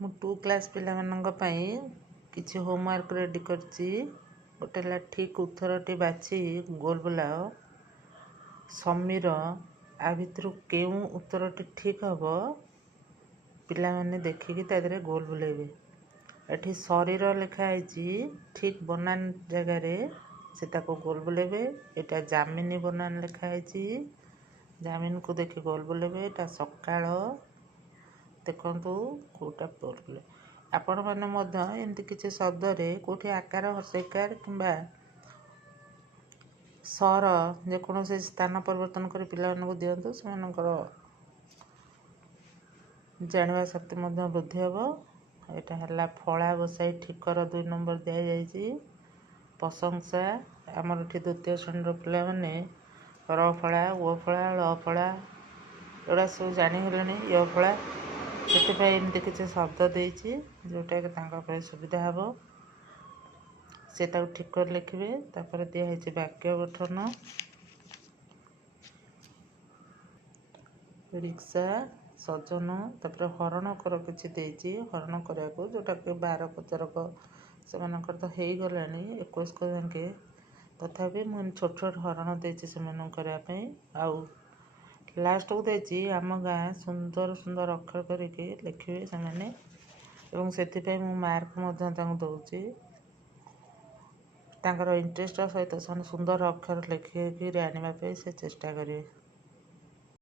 ମୁଁ 2 क्लास पिलाମାନଙ୍କ ପାଇଁ କିଛି होमवर्क रेडी करछि। गोटे ହେଲା ଠିକ୍ ଉତ୍ତରଟି ବାଛି ଗୋଲ ବୁଲାଅ। ସମୀର ଆ ଭିତରୁ କେଉଁ ଉତ୍ତରଟି ଠିକ୍ ହେବ ପିଲାମାନେ ଦେଖିକି ତା ଦେହରେ ଗୋଲ ବୁଲେଇବେ। ଏଠି ଶରୀର ଲେଖା ହେଇଛି ଠିକ୍ ବନାନ ଜାଗାରେ ସେ ତାକୁ ଗୋଲ ବୁଲେଇବେ। ଏଟା ଜାମିନି ବନାନ ଲେଖା ହେଇଛି, ଜାମିନକୁ ଦେଖି ଗୋଲ ବୁଲେଇବେ। ଏଟା ସକାଳ ଦେଖନ୍ତୁ କୋଉଟା ପଢ଼ିଲେ। ଆପଣମାନେ ମଧ୍ୟ ଏମିତି କିଛି ଶବ୍ଦରେ କୋଉଠି ଆକାର ହର୍ଷଇକାର କିମ୍ବା ସ୍ୱର ଯେକୌଣସି ସ୍ଥାନ ପରିବର୍ତ୍ତନ କରି ପିଲାମାନଙ୍କୁ ଦିଅନ୍ତୁ, ସେମାନଙ୍କର ଜାଣିବା ଶକ୍ତି ମଧ୍ୟ ବୃଦ୍ଧି ହେବ। ଏଇଟା ହେଲା ଫଳା ବସାଇ ଠିକର 2 ନମ୍ବର ଦିଆଯାଇଛି। ପ୍ରଶଂସା ଆମର ଏଠି ଦ୍ୱିତୀୟ ଶ୍ରେଣୀର ପିଲାମାନେ ର ଫଳା, ଓ ଫଳା, ଳ ଫଳା ଏଗୁଡ଼ା ସବୁ ଜାଣିଗଲେଣି। ୟ ଫଳା, ସେଥିପାଇଁ ଏମିତି କିଛି ଶବ୍ଦ ଦେଇଛି ଯେଉଁଟାକି ତାଙ୍କ ପାଇଁ ସୁବିଧା ହେବ। ସେ ତାକୁ ଠିକ୍ କରି ଲେଖିବେ। ତାପରେ ଦିଆହେଇଛି ବାକ୍ୟ ଗଠନ, ରିକ୍ସା, ସଜନ, ତାପରେ ହରଣ କର କିଛି ଦେଇଛି ହରଣ କରିବାକୁ, ଯେଉଁଟାକି 12 ପଚାରକ ସେମାନଙ୍କର ତ ହେଇଗଲାଣି 21 ଯାକେ। ତଥାପି ମୁଁ ଛୋଟ ଛୋଟ ହରଣ ଦେଇଛି ସେମାନଙ୍କୁ କରିବା ପାଇଁ। ଆଉ ଲାଷ୍ଟକୁ ଦେଇଛି ଆମ ଗାଁ ସୁନ୍ଦର ସୁନ୍ଦର ଅକ୍ଷର କରିକି ଲେଖିବେ ସେମାନେ, ଏବଂ ସେଥିପାଇଁ ମୁଁ ମାର୍କ ମଧ୍ୟ ତାଙ୍କୁ ଦେଉଛି। ତାଙ୍କର ଇଣ୍ଟରେଷ୍ଟ ସହିତ ସେମାନେ ସୁନ୍ଦର ଅକ୍ଷର ଲେଖିକି ଆଣିବା ପାଇଁ ସେ ଚେଷ୍ଟା କରିବେ।